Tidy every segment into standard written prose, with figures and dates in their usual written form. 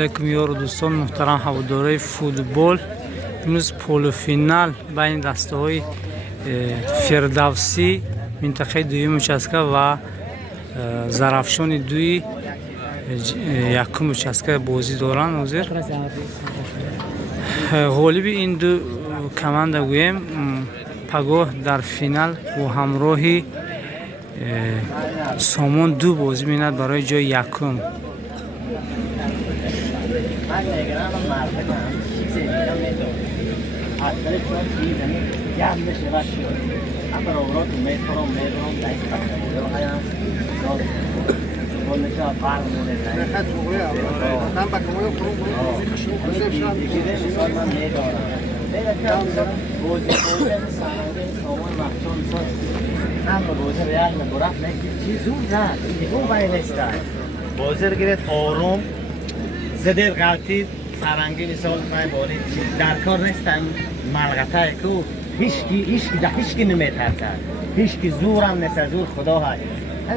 علیکم یار و دوستان محترم هوادارهای فوتبال. امروز پول فینال بین دسته‌های فردوسی منطقه دوم مچسکه و زرافشان دوی یکم مچسکه بازی دارن. حاضر غالب این دو کماند گویم پگاه در فینال و همراهی سامان دو بازی می‌کند برای جای یکم. بازی گرفت آروم زدیر غلطی سرانگی سال من بولی در کار نیستم ملغته کو هیچ کی نمیترسه هیچ کی زورم نیست زور خدا هست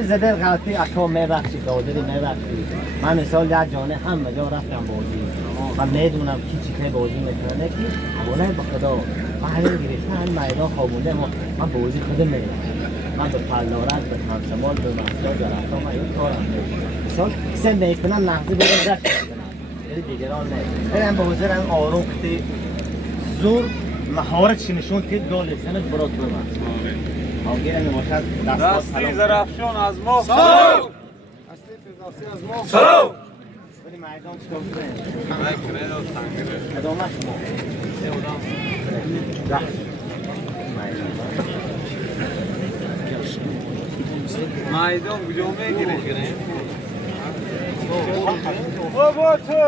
زدیر غلطی اکو میبخشی دادری میبخشی من مثال یک جانه همه جا رفتم بازی من میدونم کی بازی میکنه کی بوله به خدا محل گرفتن میدان خوابونده من بازی خودم میدونم من به پلارت به خمسمال به مسجد رفتم من این کارم مثال سن میکنم نقضی بگم دست دیگران نه برم به حضورم آروم کتی زور مهارت نشون تید گل سنت برات بمن آگیر نماشد دستی زرافشان از ما سلام دستی فردوسی از ما سلام ولی میدان چطور کنه ادامه شما میدان کجا میگیره بابا تو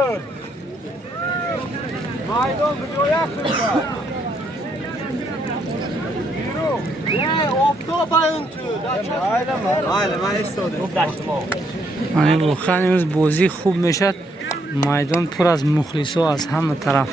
میدان کجا یخته من واقعا امروز بازی خوب میشد. میدان پر از مخلصا از همه طرف.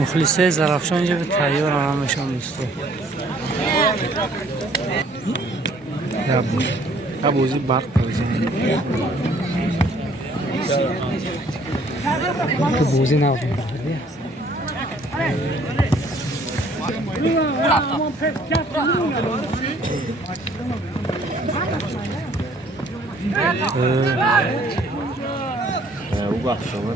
مخلصه زرافشان اینجا به تیار همشان میستو. یا بازی برق بازی که بازی نبود او وقت شما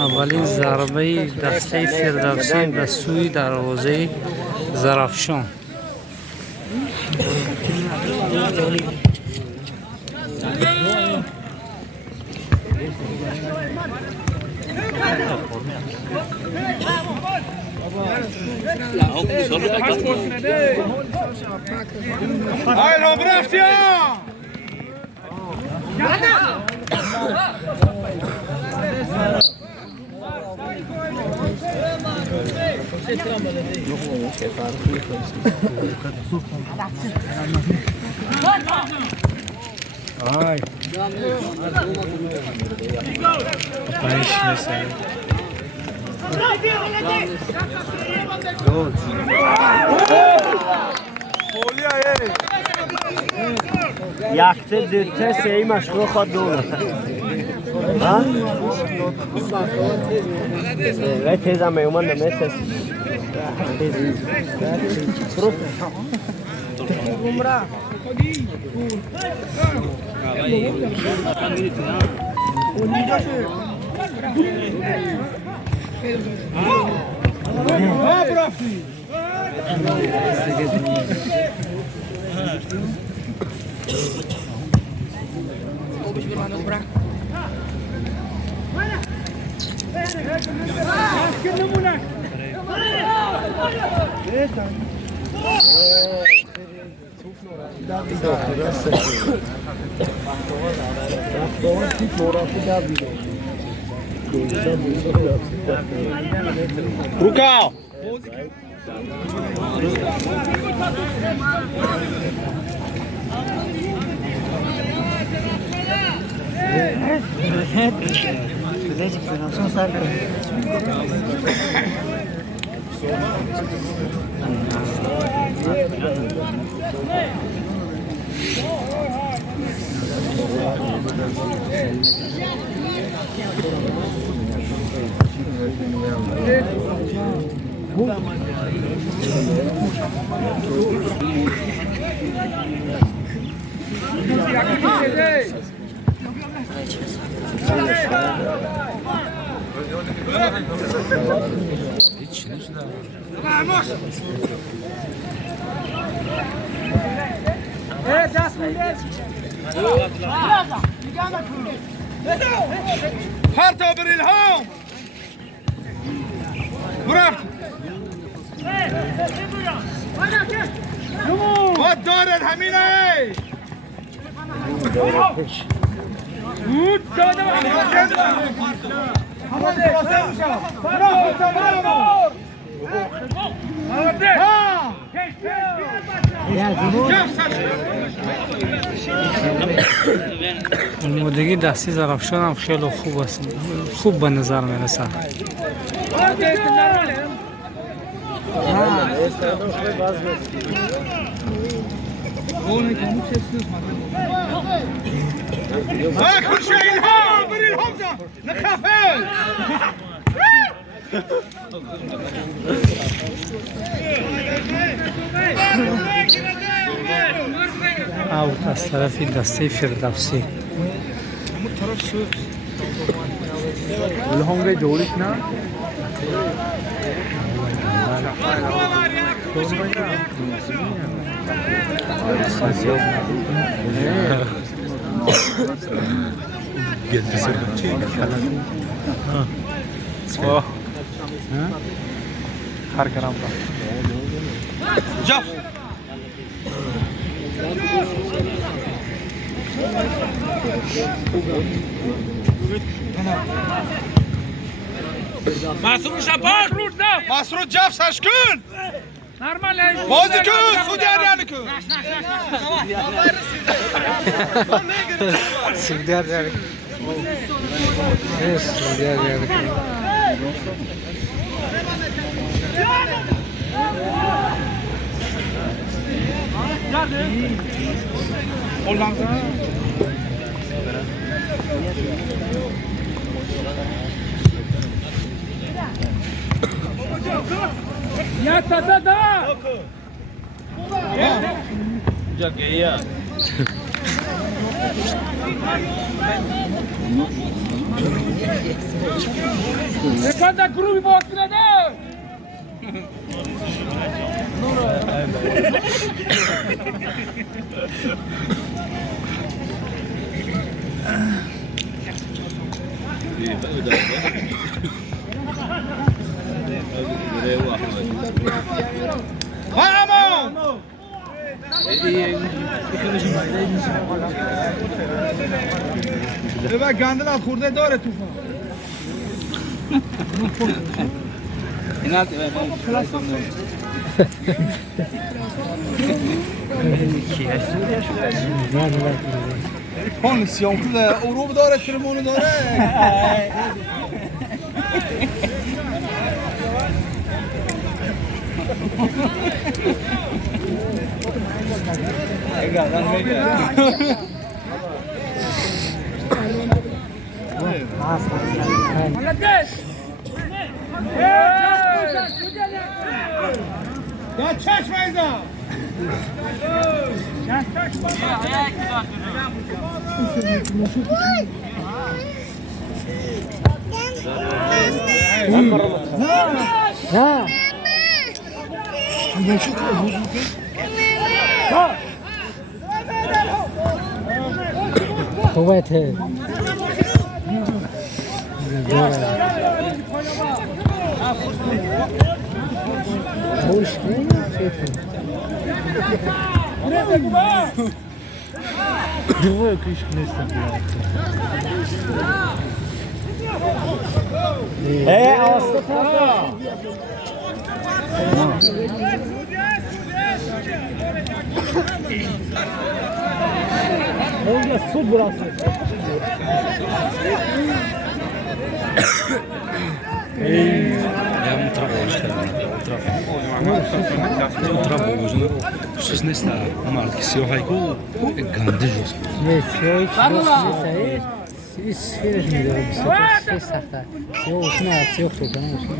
اولین ضربه دسته فردوسی به سوی دروازه زرافشان. Hayır o bırak ya. Ay. Beş mesela. Gol. یکته دیرته سهی مشغول خود دونه ها؟ تیز هم میومن نمیه تیز Ruka! حرتا بالإلهام ورفت والدار الحمينة نمودگی دستی زرافشان هم خیلی خوب است، خوب به نظر میرسه. خش إلهام بري الهمزة نخافل او از طرف دسته فردوسی الهمزة جوريش نا هر گرام جف مسعود شپاک مسعود جف سرشکن نرمالش بازی کن سودی هریانی کن سودیار دیاری سودیار دیاری یا تا دا جگیه Seconda grubi bostrador! Vamos! ببین گندل خورده داره توفان اون سیام که اروپا داره کرمون داره Ya çeşmeyiz ha. خوبه थे Другое крышка местом было. آسته تا Olga su burası. Ja mu trafo işte. Trafo uzun. Siz ne sta? Mal ki si ohayku gandejos. Ne, siyah hiç yok. Siz siyah mi diyorum? Siyah sakta. Siyah uçma, siyah tutan uçma.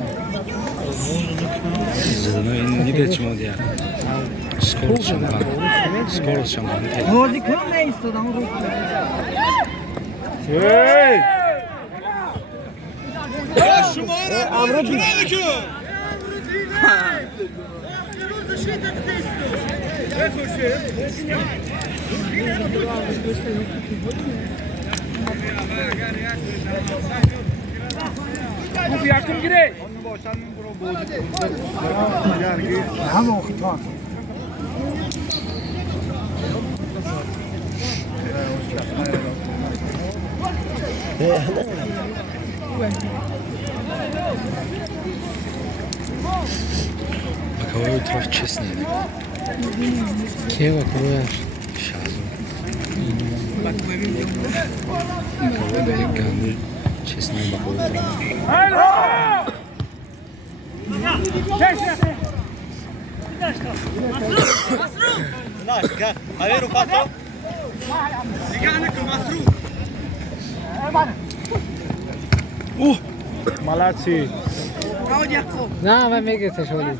Zaten ne geçmedi ya. Skor şampan. Skor şampan. Hadi kır ne istiyorsun? Hey! Amro bir. Bu yakın girey. Hamon xitan. Bakalım traf çesne. Keva kruyaş. Şazım. Bakalım gandı çesne bakalım. Hayro! Geç. Молодцы. Ne ben megete şöyle.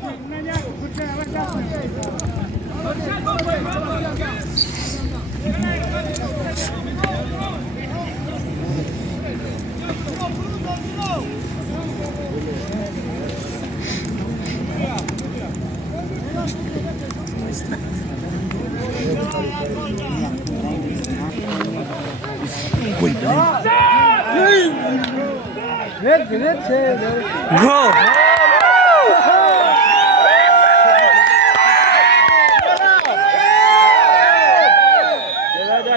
Gol!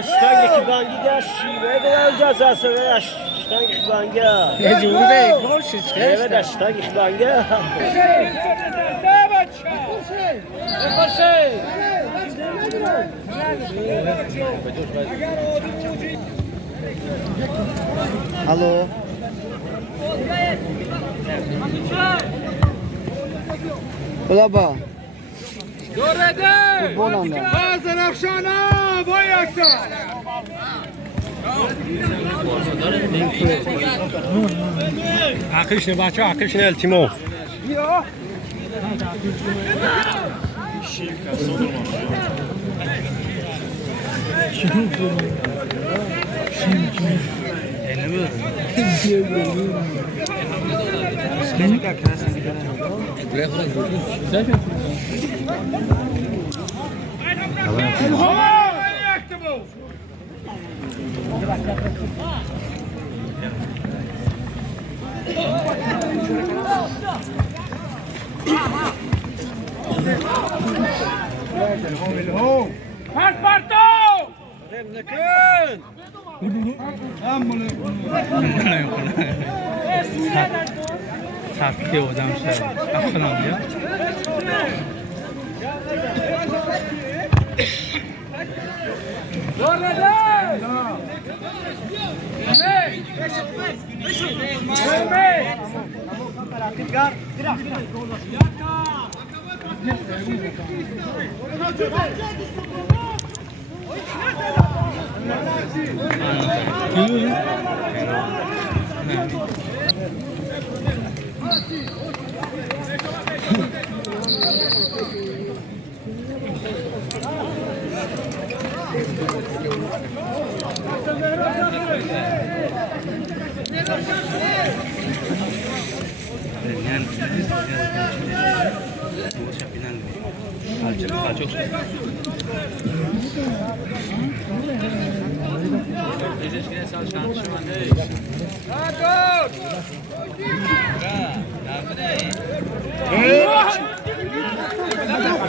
شتنگ خیبانگی داشتی بده cezası ve ştang خیبانگی Ecure gol şiş. evet ştang خیبانگی Alo. Baba. Görede. Futbol anda. Bazen afşana vay akta. Akışlı bача, akışlı eltimo. Yaktı bu. Pasparto! Takki odam şey. Affalan ya. Görede.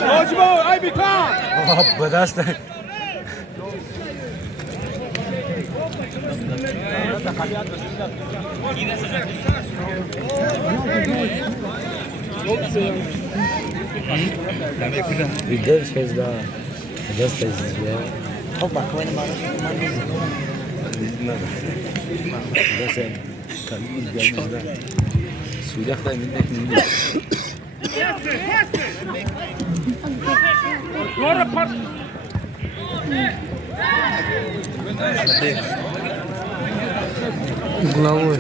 Hacı ay bir kan. Be dast. Videl fez da desta izleya. خب بخواه این مارش Desta kalbi izleyemizde. Sudak da minnet minnet. Doğru part. Главой.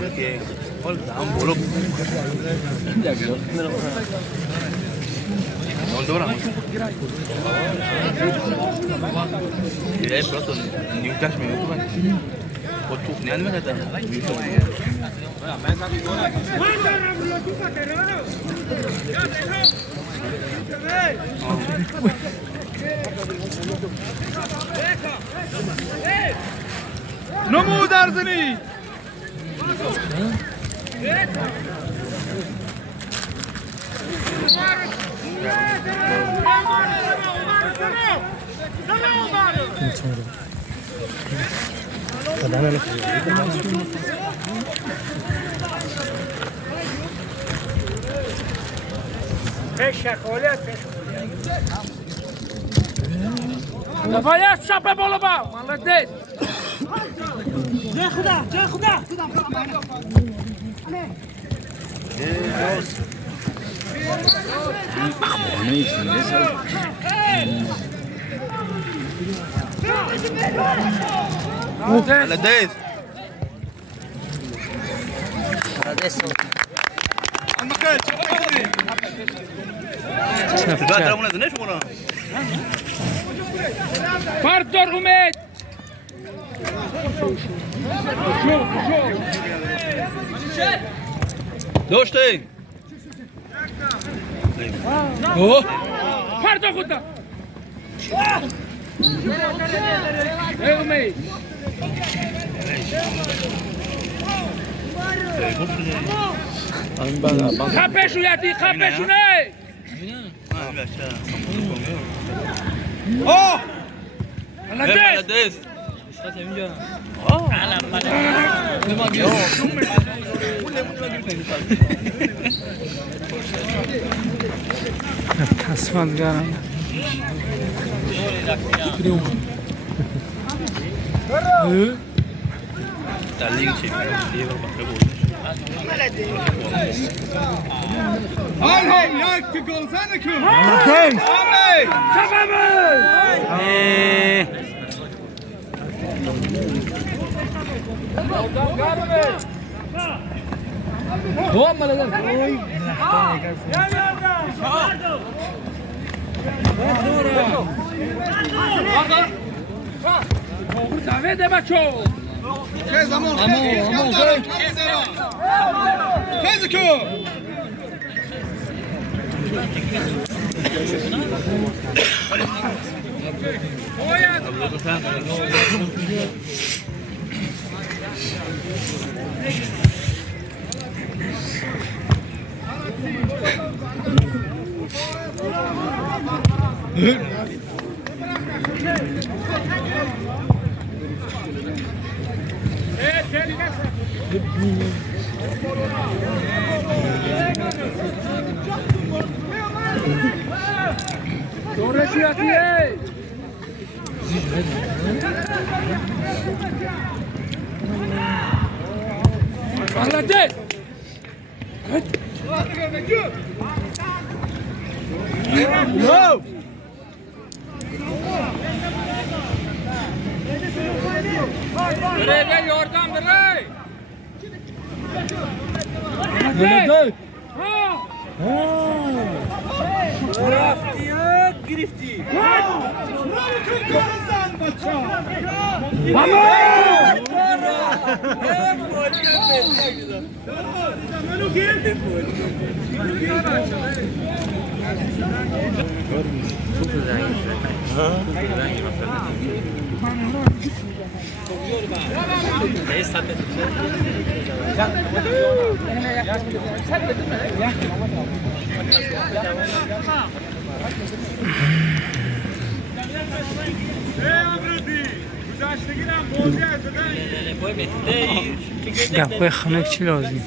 نمود ارزنی Давай шапе болоба. Молодец. Ne için ne sal? لديت المكان Part door Umed. داشتی Part خودت. ای Umed. خفه شو یادی خفه شو نه. اوه مولدس. Kasmadgaram. آنهم یک که گلزن کن Davide بچو. که زمان خیز کن Doğru şiyatiye. Mولدس. Buraya yardım bire. لديت Girifti. گپای خنک چی لازم؟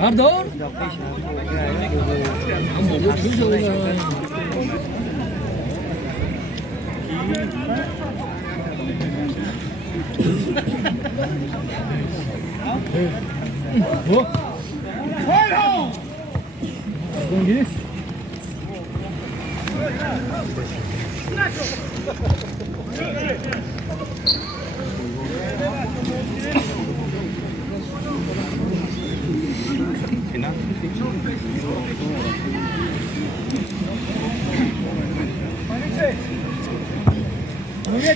Pardon?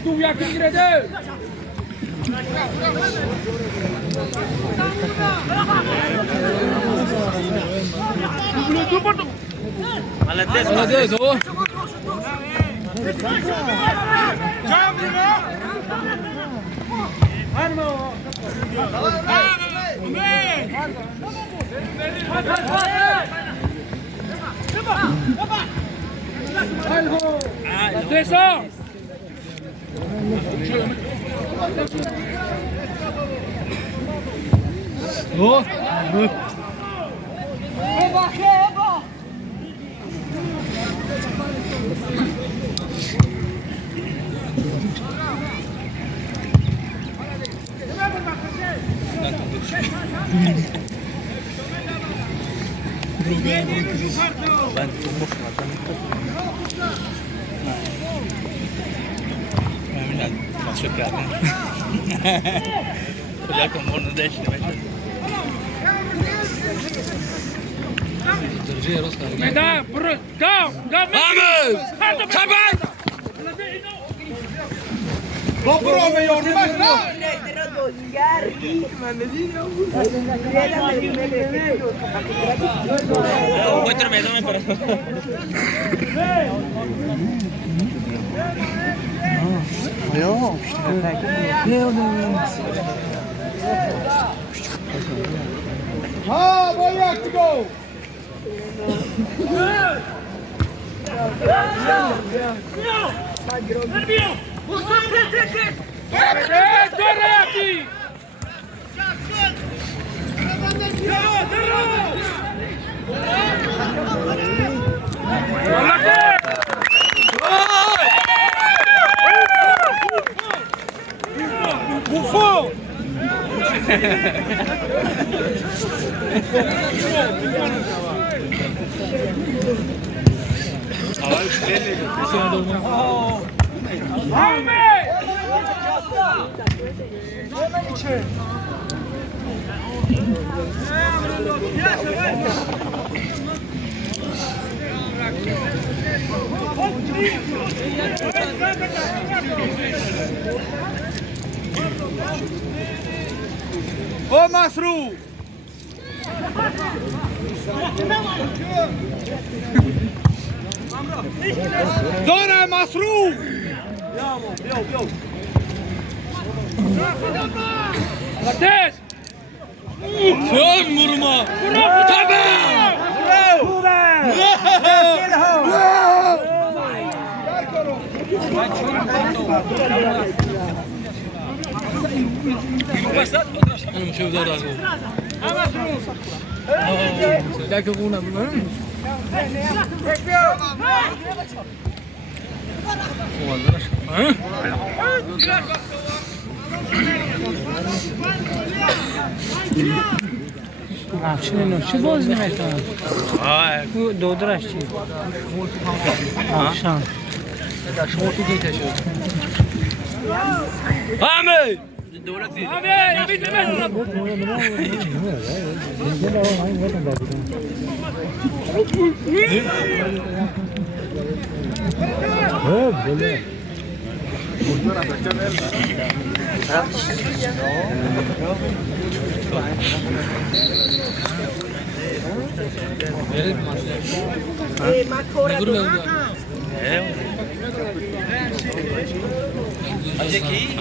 Tu yakın giredi. Malades o. Atenção! O. Meda, go, Vamos! Taban! Bra med Jordi, bra! Ha, vad är det gå? Torre aqui! Buffon! Ô Masru! Dona Masru! Ateş! Sen vurma. افشین اینو چی باز نمیکنن؟ او دودرش چی؟ افشان همه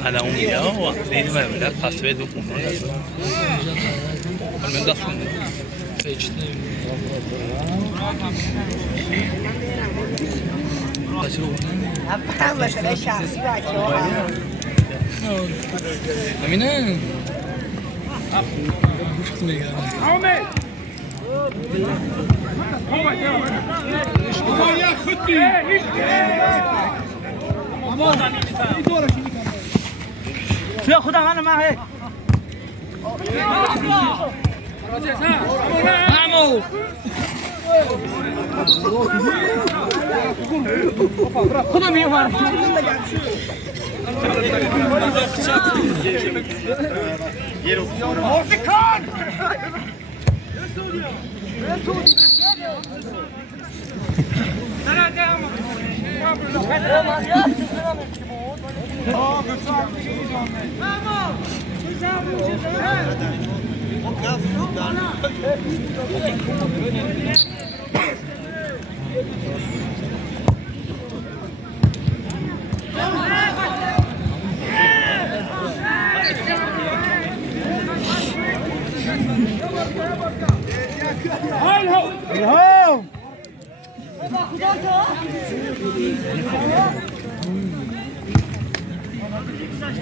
على أمي وعقلين ما يبلغ قصوى دوكم من دخل أمينة يا خدي بیا خدا من معه عمو خدا میومد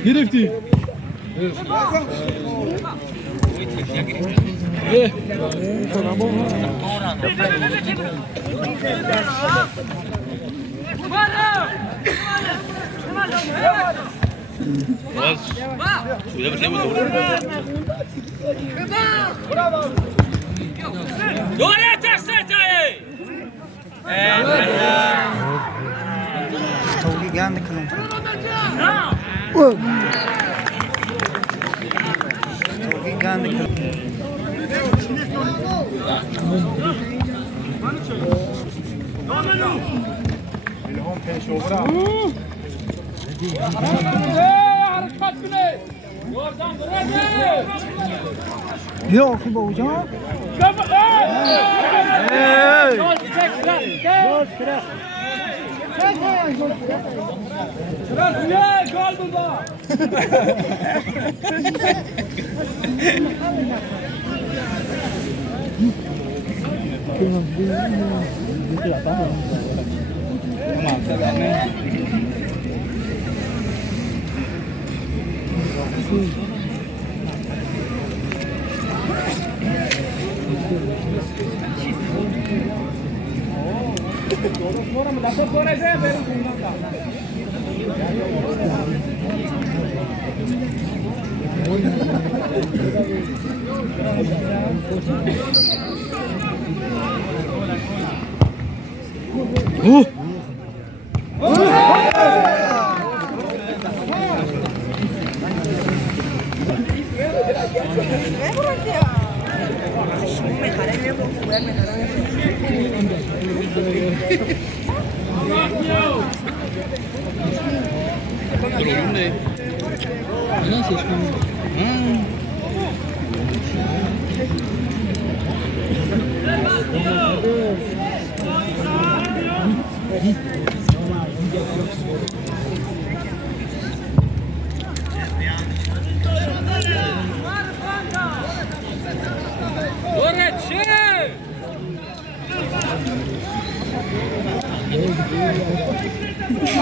گرفتی دوره ترسته یا خوب اوجا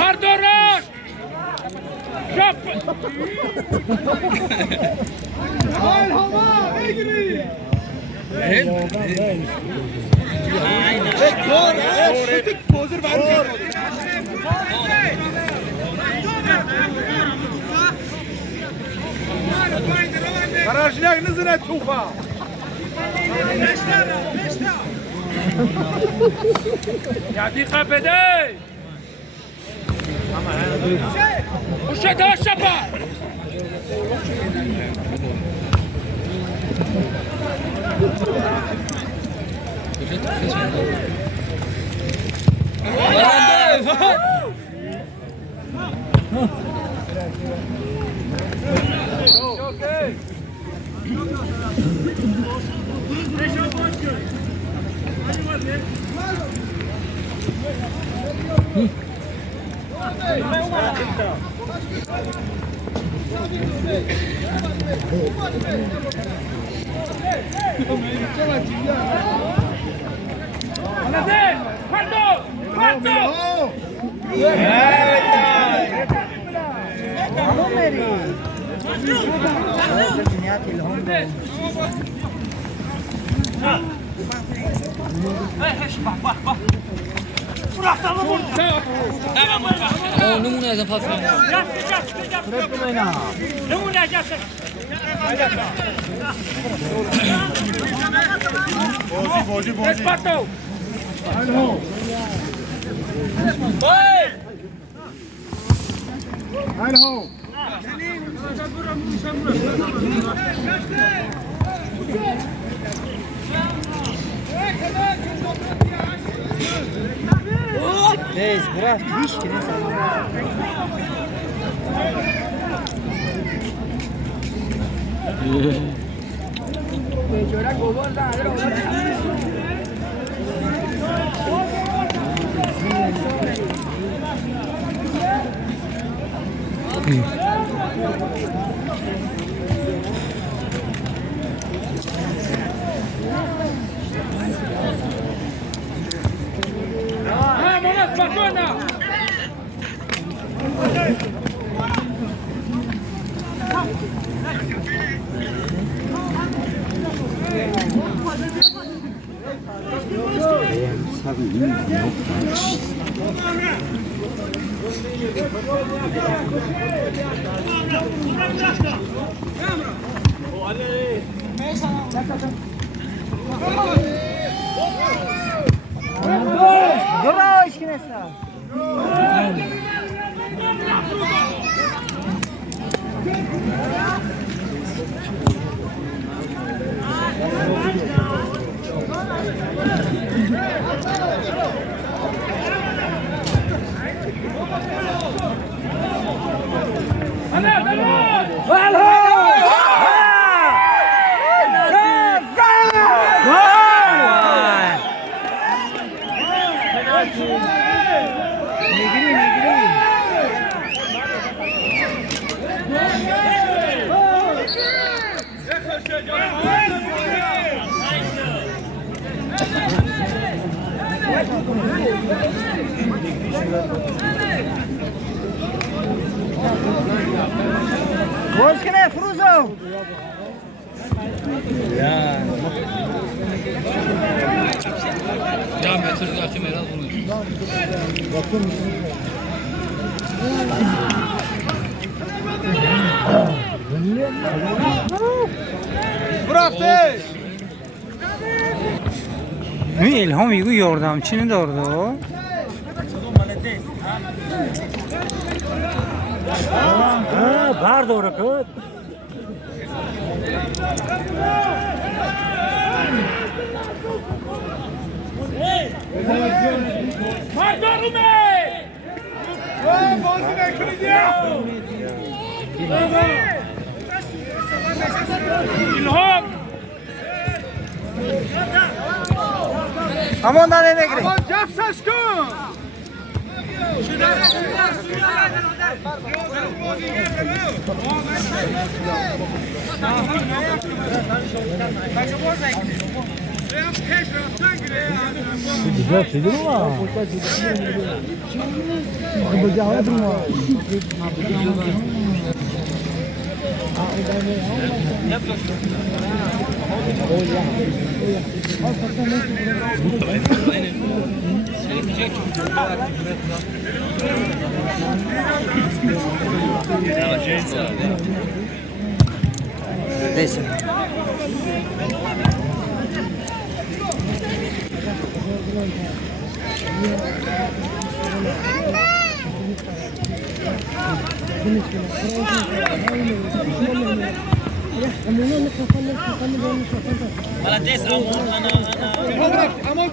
Ardoros! Şap! هاي الهواء اجري بوزر بعد راجلك نزلت توفى Ya dikkat edin. Uşa da şapa. نمونه اضافه کنم بازی الهو Reis bırak hiç kimse. Golaş kinesa. Boşkine Fruzo. Ya metre yakın herhalde bunu. Bıraktı. الهام میگو یاردمچی دارده برداره کد بازی نکنید یا İlham. Aman da ne gire. aman cafsaş kن Güzel şey değil mi? Bu cahil mi? Neyse. اما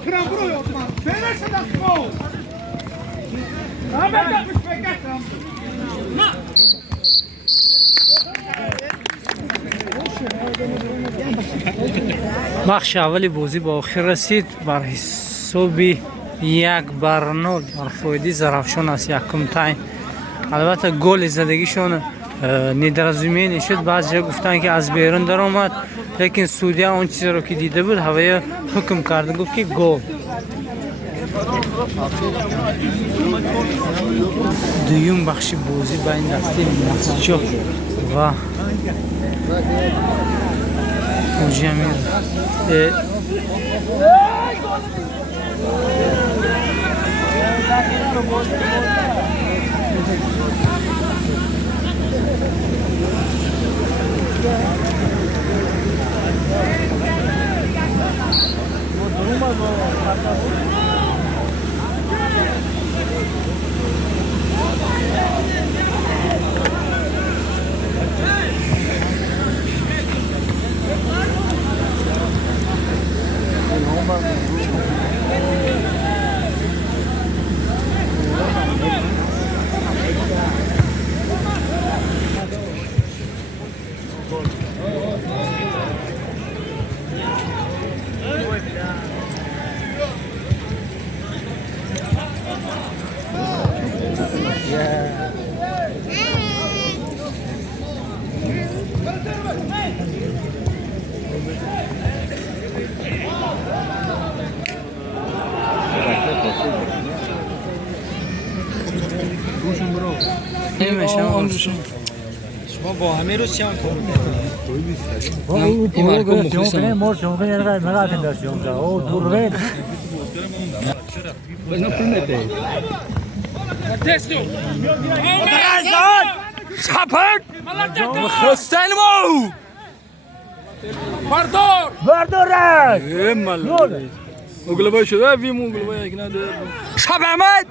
کرم برو یادم بله شدم برو بخش اولی بازی با آخر رسید بر حساب 1-0 بر فایده زرافشان است یکم تایم. البته گل زدگیشون نیدرزمین شد. بعضی گفتن که از بیرون در آمد، لیکن سعودیه اون چیزی رو که دیده بود هوای حکم کرده، گفت که گل. دویم بخش بازی بین دسته مسجد و حاجی امیر. شما با همه روز چه کار Testo! Sapet! خستن مو! بردار! بردارد مغلوبه شده وی مغلوبه یک نده شب احمد!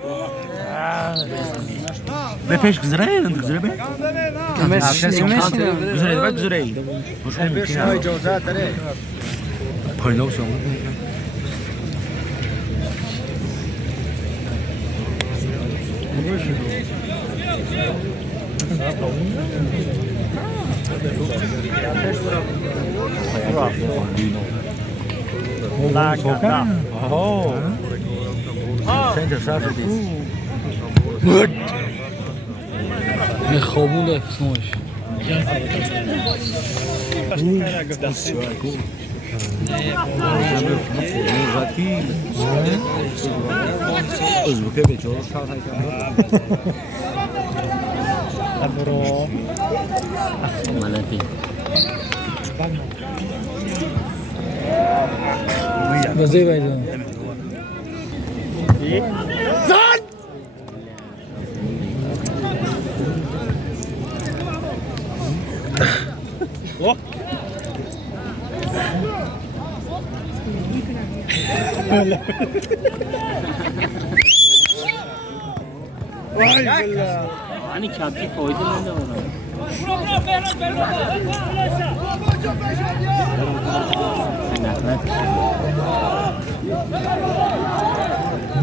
به پیش گذره گذره به گذره گذره اجازه داره پاینا شما خوابون افسونش بازی باید یعنی کپی فایده نمیده.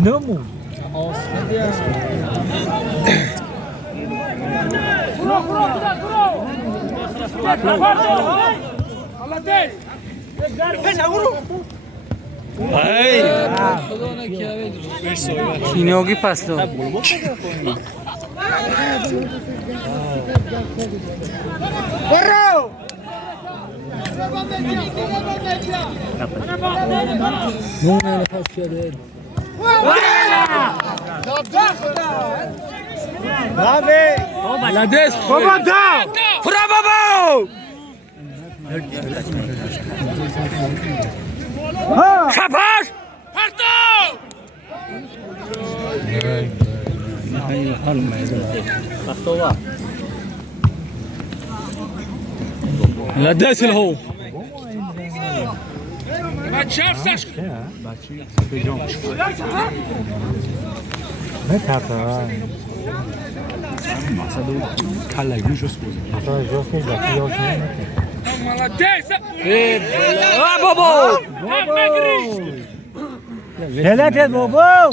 نمو کینوگی پس دو نونه نفس کرده لدس بابا دا فرا بابا! شپاش! پرتو! لدس الهو بابا دلت بابا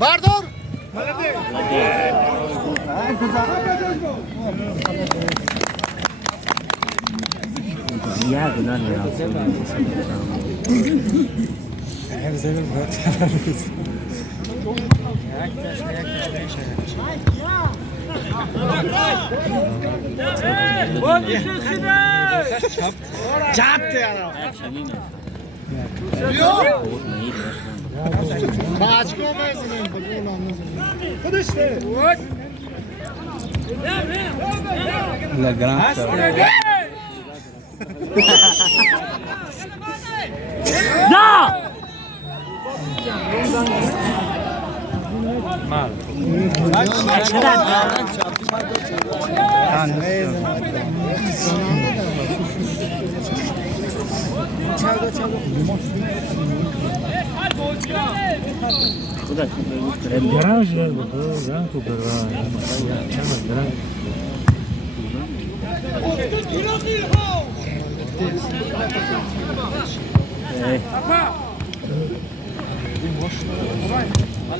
بردار باچکو میزنیم خودش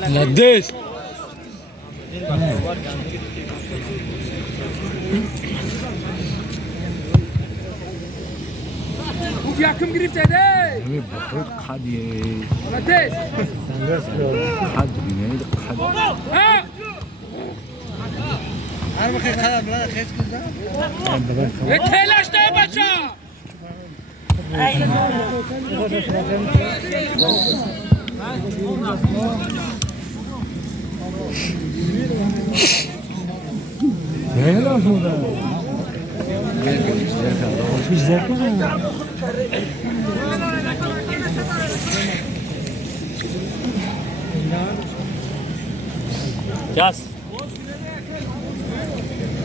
لديس Yakım girip dedi. Hadi. Ateş. Hadi neydi? Hadi. Ha? Ve telaşta baça. Ne lazım da? Güzel mi?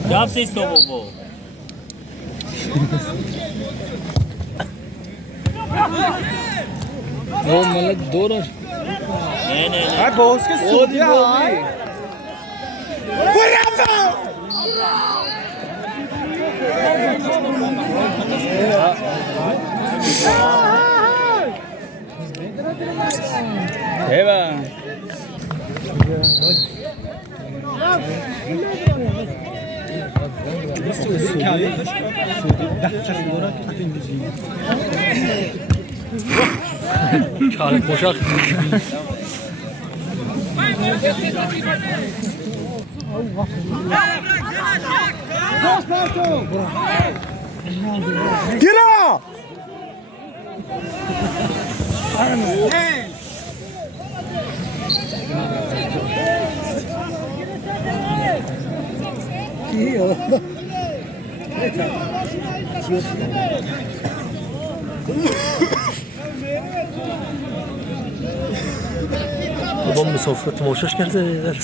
Já vocês estão, vovô? او ملک دورش Né. Ay boğuz ki su ya. eyvah Kale koşak Gira! Babam misafir tamaşaş geldi derler.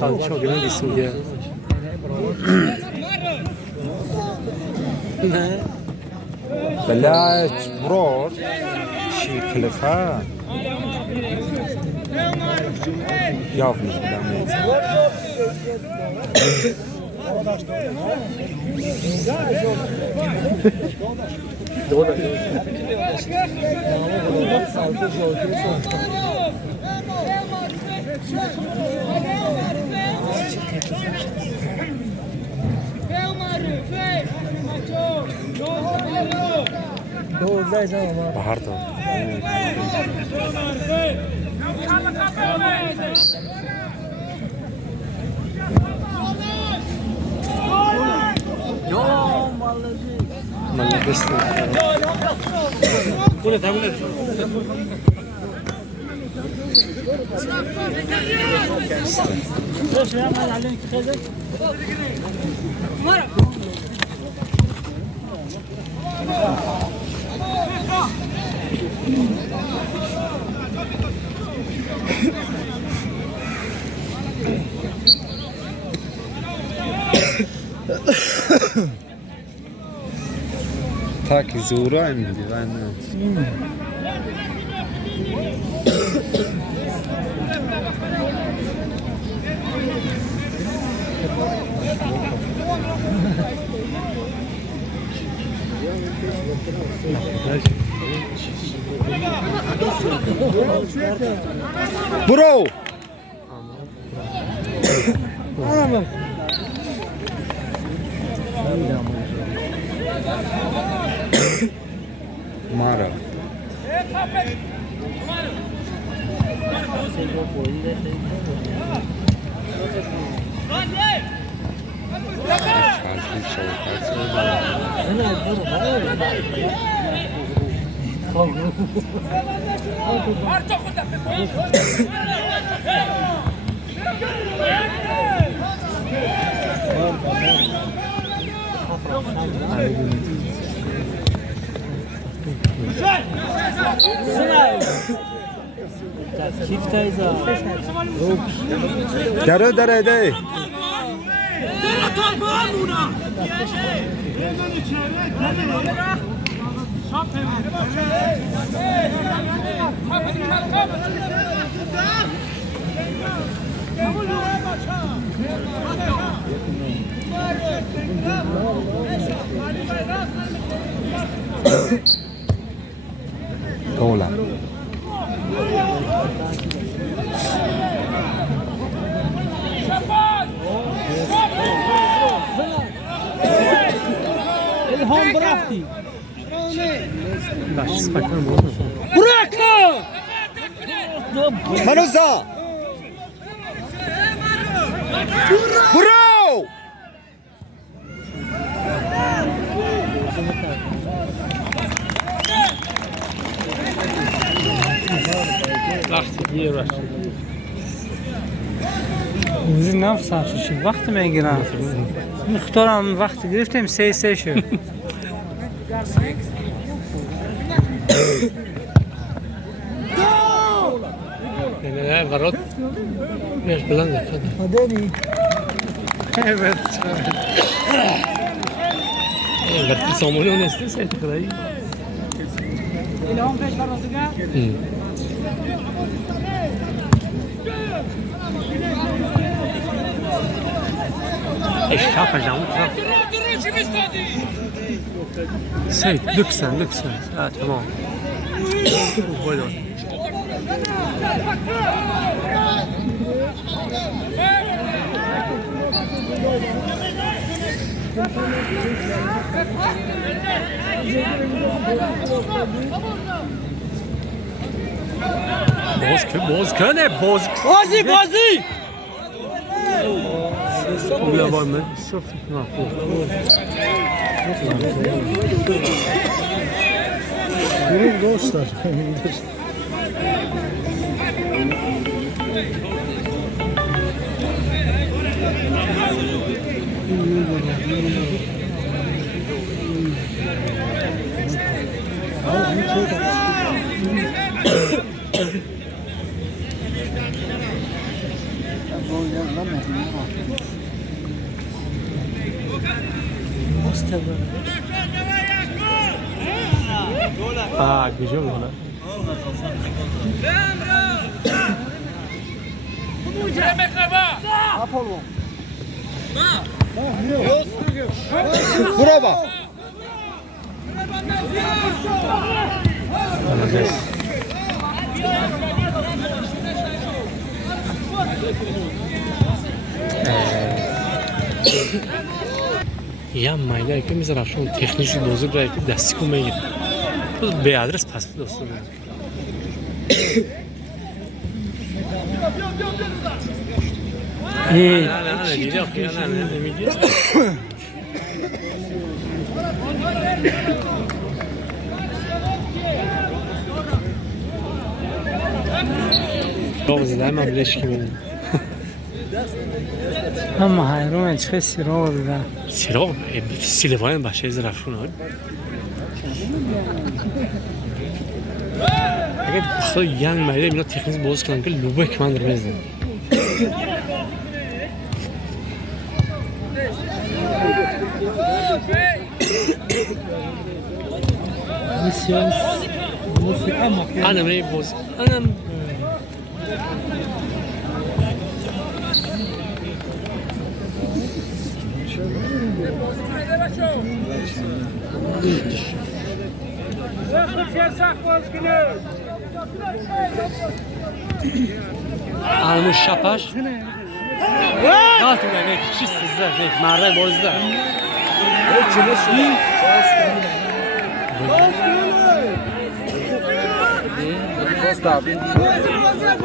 Talçok ne diyorsun ya? بلاش بروش شي كلفها يافني بحرته Tak zora میدی من برو مارا داره داره ده طولة الهام برافتی منوزا برو روزی نفس چی وقت میگیرن مختارم وقت گرفتیم 3 شد نه برات میش بلنده مدنی برتی سامونی اون است سایت خدایی الهام پیش برازگاه اشتاق جامو سيد لكسن تمام باز کنه بازی بیا با من صفر مفهوم بریم دوستlar güzel ona. برو Я майда که میذارم شون تکنیشی بزرگ رای که دستی کن میگیر باز به آدرس پس دوستو نه دیدی آخی نه نمیگی دوازده مبلغش که میدن اما حیرون چه سیرا بودن سیرا سیلوان باشه از رفشون ها اگه بخدا ینگ مایده اینا تکنیز باز کنن که لوبه کمان در میزن انا مني بوز انا انا مش شپاش داتو نه چی سزده نه مرد بازده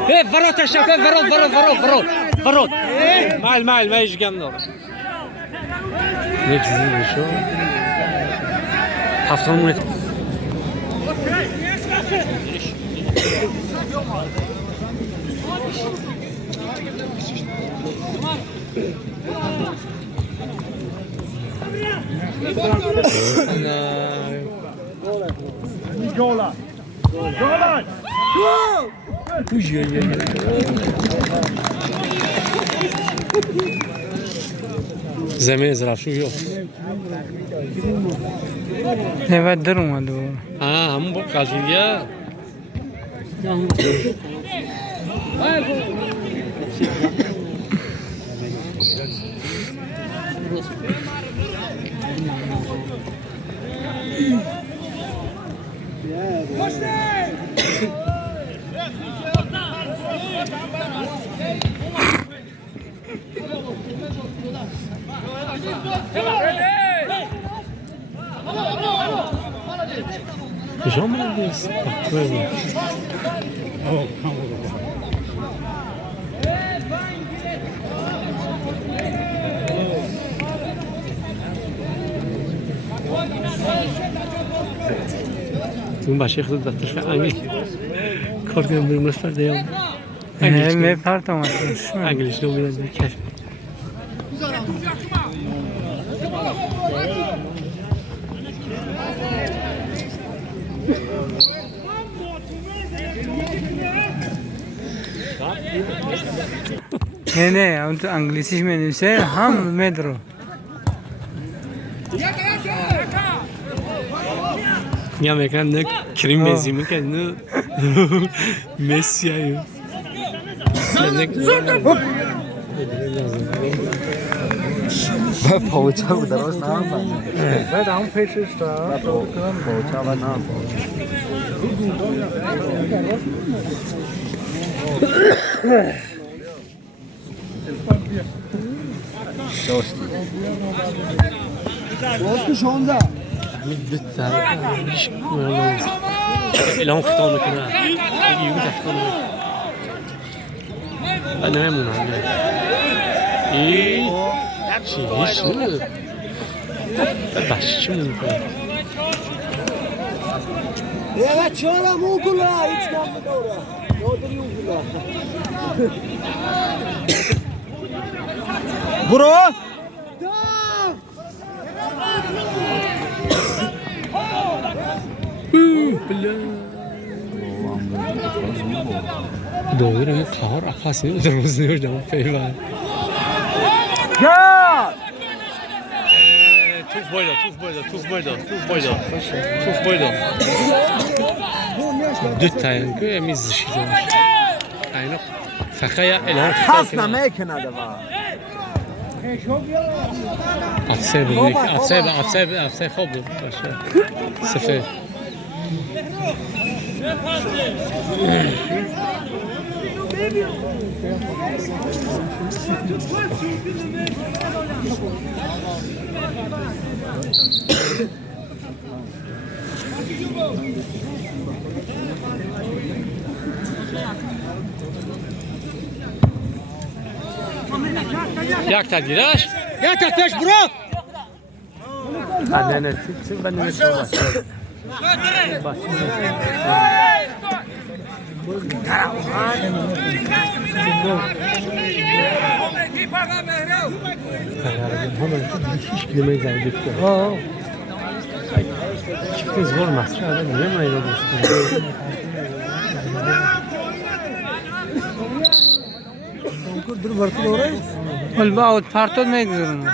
ايه فرات يا شباب فرات معل ما يجي جنب نيك زين شو هفتمون زمین زرافشون yok. Evet durmadı bu. Ama bu kalıyor. Jamais isso. Tu baixei tudo da tua English. Corre me mostrar dele. Ne pardon şu. English não me lembro que. Ne اون تو انگلیسیش می‌نویسه هم مترو Ya mekan ne krim benzimi ki ne Messi ayı. Ne پوچه بود درست نام بعد همون پیشش تا پوچه و نام دوست 16 میدت هیچ کدوم الان خطا میکنه اگه یه تفکر بعد نمیمونم چی شد باش چی میکنه Evet çağıram okula hiç kalmadı oraya. Yodri okula. برو دور این قهار اقاسی در روز نیوردم پیوان توف boyda. Düt tayin که میز شیده اینا فقط الان خاص نمیکنه دوا افسه خوب باشه سفر Jak tak grasz? Ya taş bro. Ne, ben de ne sorayım. هیچ کلمه زنگ بکنه چیز زور مصر آدم نمیده البعض پرتون میگذارن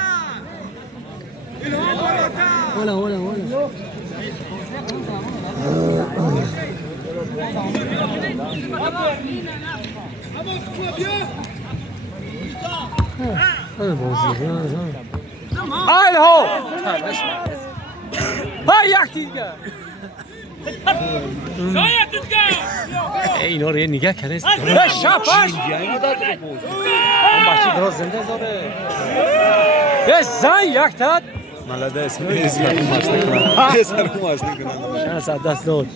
ولا هذا بازی آیل هو های یک دیگه اینا رو یه نگاه کنه شپاش Başı biraz zende zare. به زن یک داد Malades. Esarım maçta kıran. Esarım maçta kıran. شانس از دست داد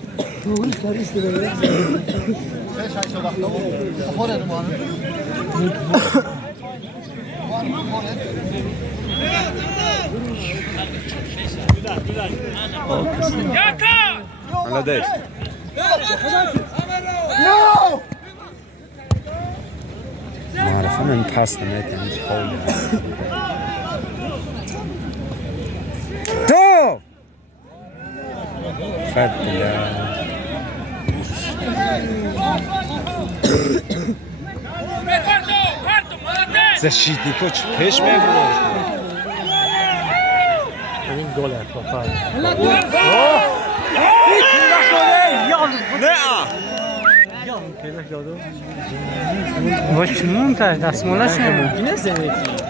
Malades. معرفه من پس نمیتونم خیلی تو خد بیا زشیدی کچ پیش میگونه این گل اتفاقا با چنون تا دستماله شد ممکنه زنیتی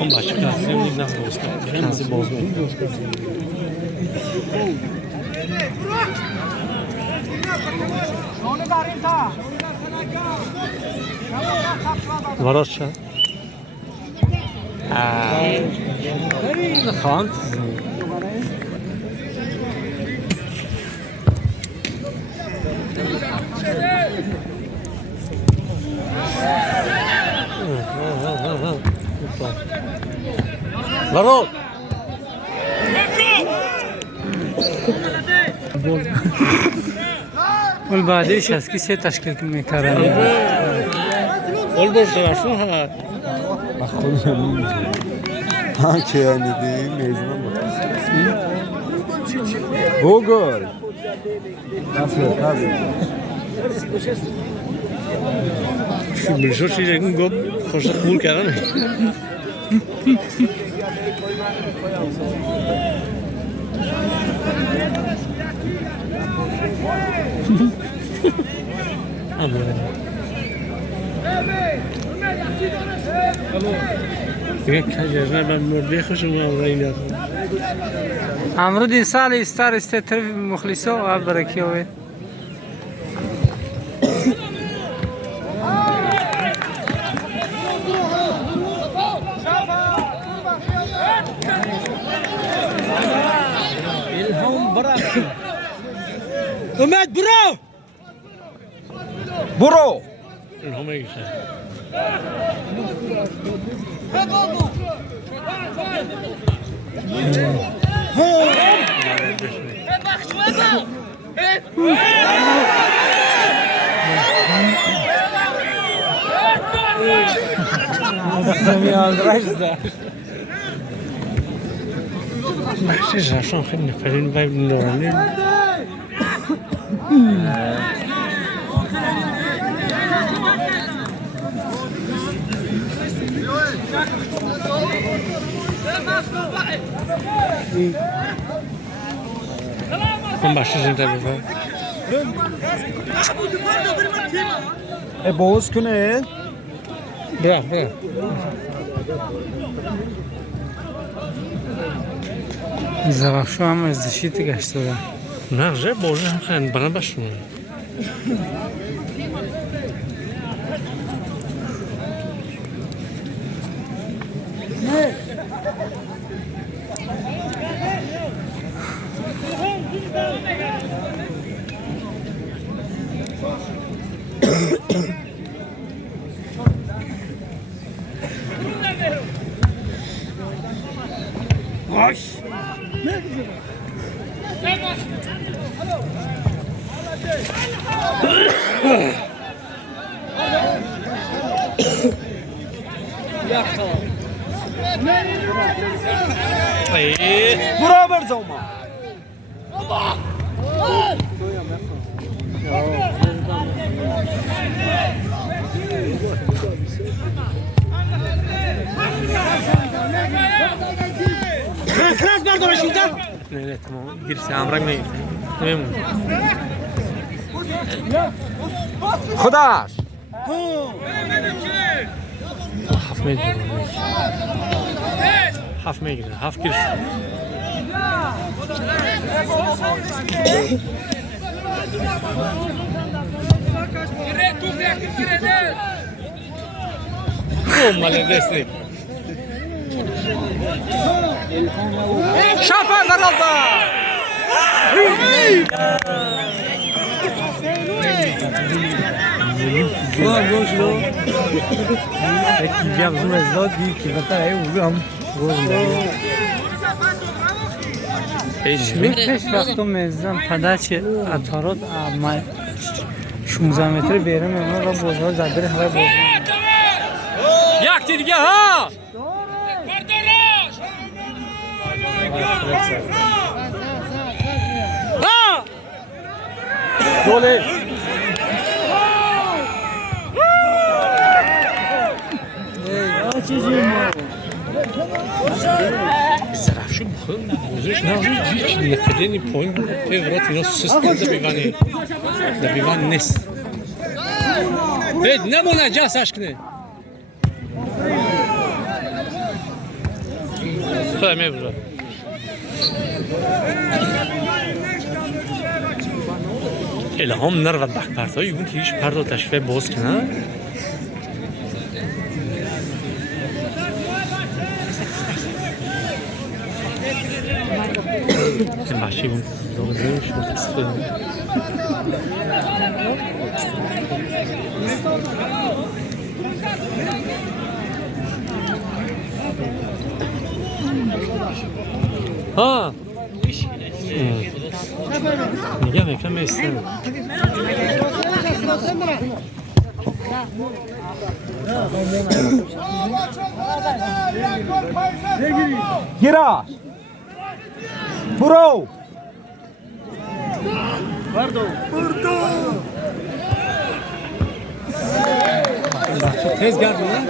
هم başka klasım ne olsun klası bozma Varoşa خان برو اول بعدش از کی سه تشکیل میکردن گل برشون ها ها که ندی میزنم او گل برشون چیزی گفت خوش خول کردن دیگه کجا من مرده خوشم آوردین امروز این سال استار است طرف مخلصا و برکی اوید اومد برو برو الهام میشه بخشش رفشان خیلی نفرین باید نورانیم کن بخشش این طرفه باز کنه برا برا زرافشو هم از دشیتی گشته بودن نه جه بوجه هم خیلی برن بشونه برابر زوما خلاص بردارش اینجا. نه تمام گیرسه امرک نگیرسه نمیمون خداش هفت میگیره هفت گیرسه ماله دستی شافر درالدا هیچ وقت میزم پدرچه اتارات 16 متر بیرون میمونه و بازها زدره هوا باز یک تی دیگه ها دوله Zarafshu bozrish navzi hiç niyetlerini point tevrat ino sistem da bivan nes. Hey ne buna jas aşkını. Fahme bro. Elham nervat bak partoy gün ki hiç pardo taşfe boz kana. Tym bardziej dobrze już Ha. Niye beklemeyisin? Gira برو Tez geldi lan.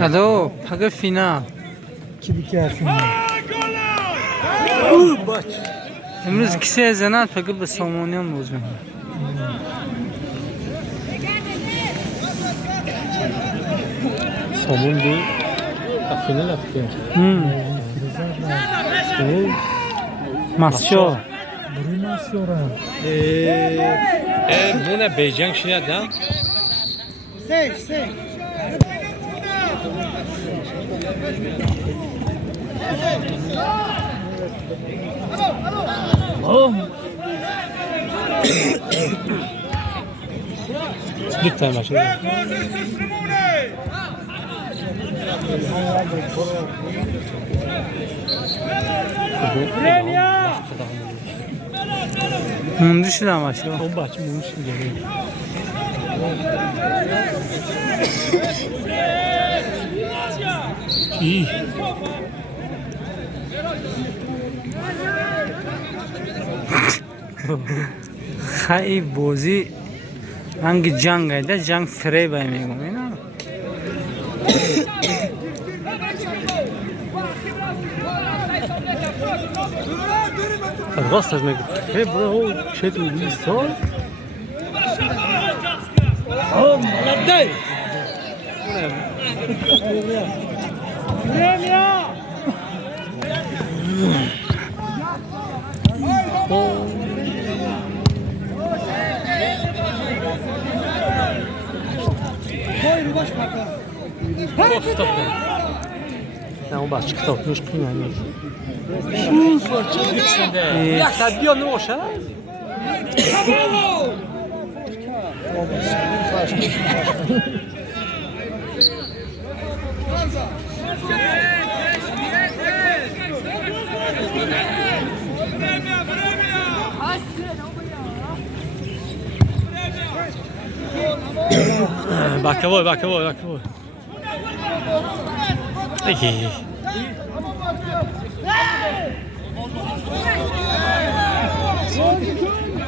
الو پگه فینا کی بیکار فینا امروز کسی زنات پگه به سامونیان موزم Somun bu final yapıyor. مسجو Bu ne Beycan şey ya? Lütfen başlayalım. موندی شدم بچه اون بچه موندی شده iyi خیلی بازی رنگ جنگ ایده جنگ فری بای میگم اینا راستش میگه برو چه تو لیست ها ملدي نه اون بچه کتاب نوش کنه یک ساعت بیا نوشه Backavoy. Ey.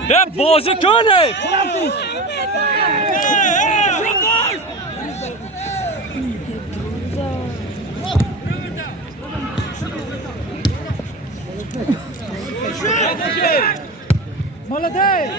Ya bozukane. ملدي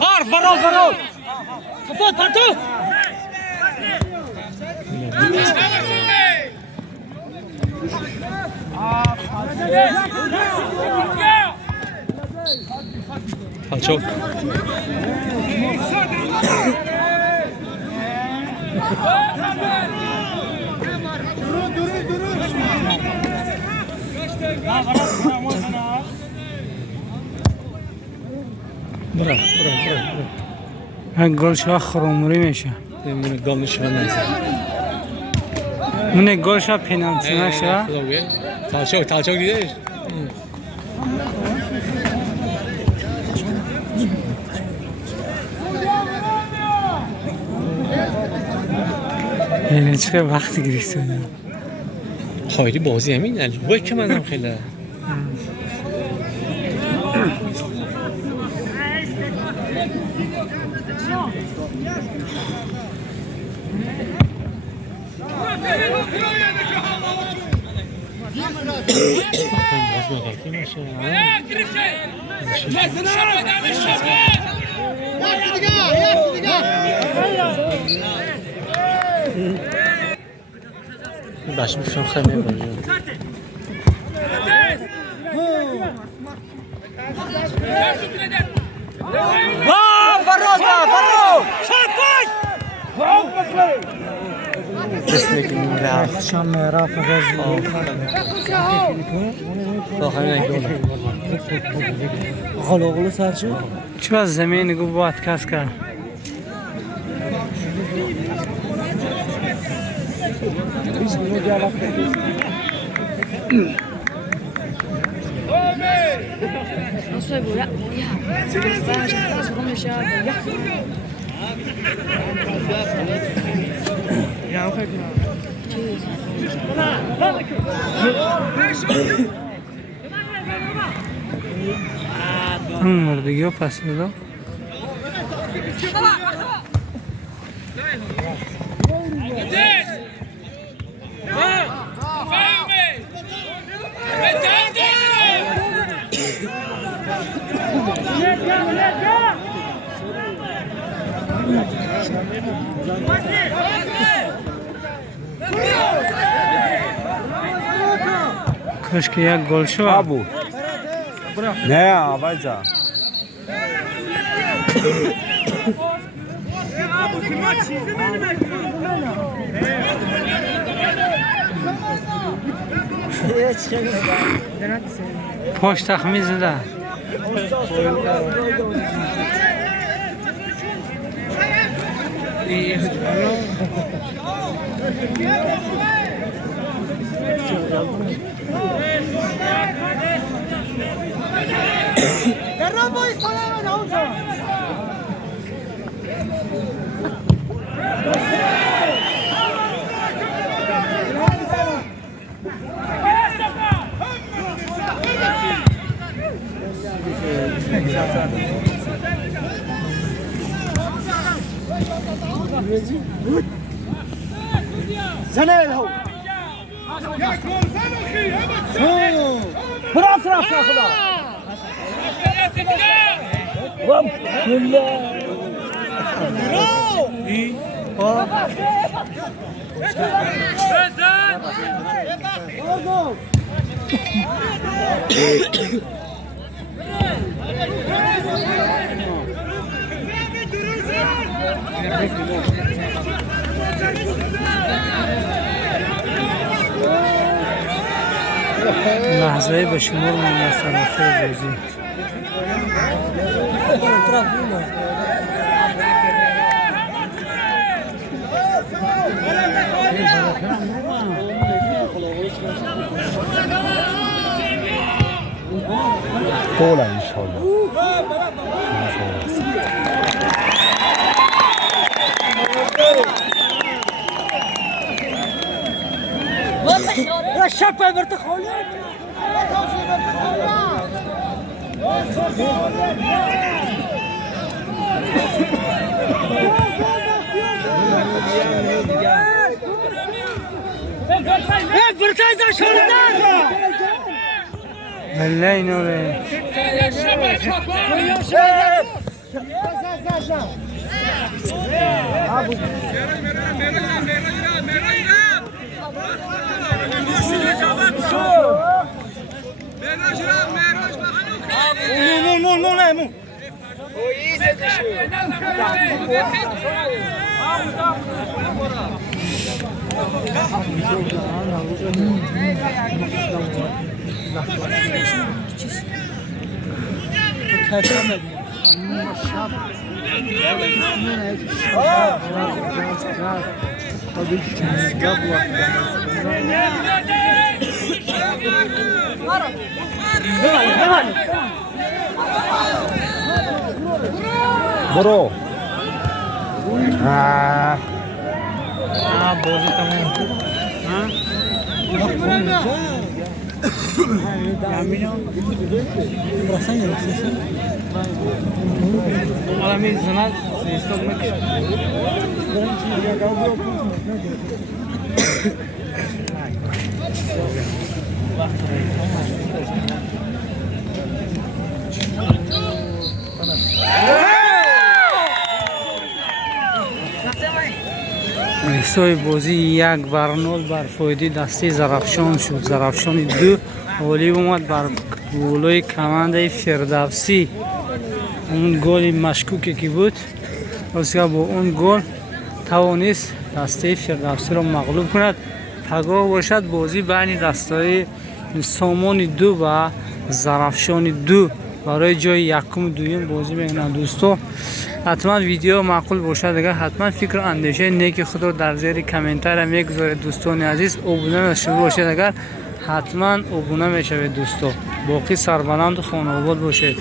فرصة فرار خفوت پرتو Palçok. برا. گل شاه خرومری میشه. من گل نشون نمیشه. من گل شاه پنالتی نشه. Palçok دیدهش. یعنی چه وقتی گریسته خیلی بازی همین الوه که منم خیلی باش میفهم خیلی میبریم فرار شام رفت غزل غلو سرچو چه از زمین گو باید کس کرد مردگی ها پس بدا کاش که یک گل شو ابو نه آبازا پاش تخمی زده زنه الهو برافو برافو خدا رب الله لحظه به شمار من مصرفه بازی طول ان شاء الله الشابه برتقاليه والله نوره برو بازی تمام می زند استوب میکشه ایسای بازی 1 بر 0 بر فایده دسته زرافشان شد. زرافشان 2 اولی اومد بر گولای کمانده فردوسی. اون گل مشکوکی که بود واسه با اون گل توانست دسته فردوسی را مغلوب کند. پگاه باشد بازی بین دسته سامان 2 و زرافشان 2 برای جای یکم و دویم بازی میکنند. دوستو حتما ویدیو معقول باشد اگر حتما فکر اندیشه نیک خود رو در زیر کامنتر میگذارید. دوستان عزیز ابونه نشده باشید اگر حتما ابونه میشوید. دوستو باقی سربلند و خانه آباد باشید.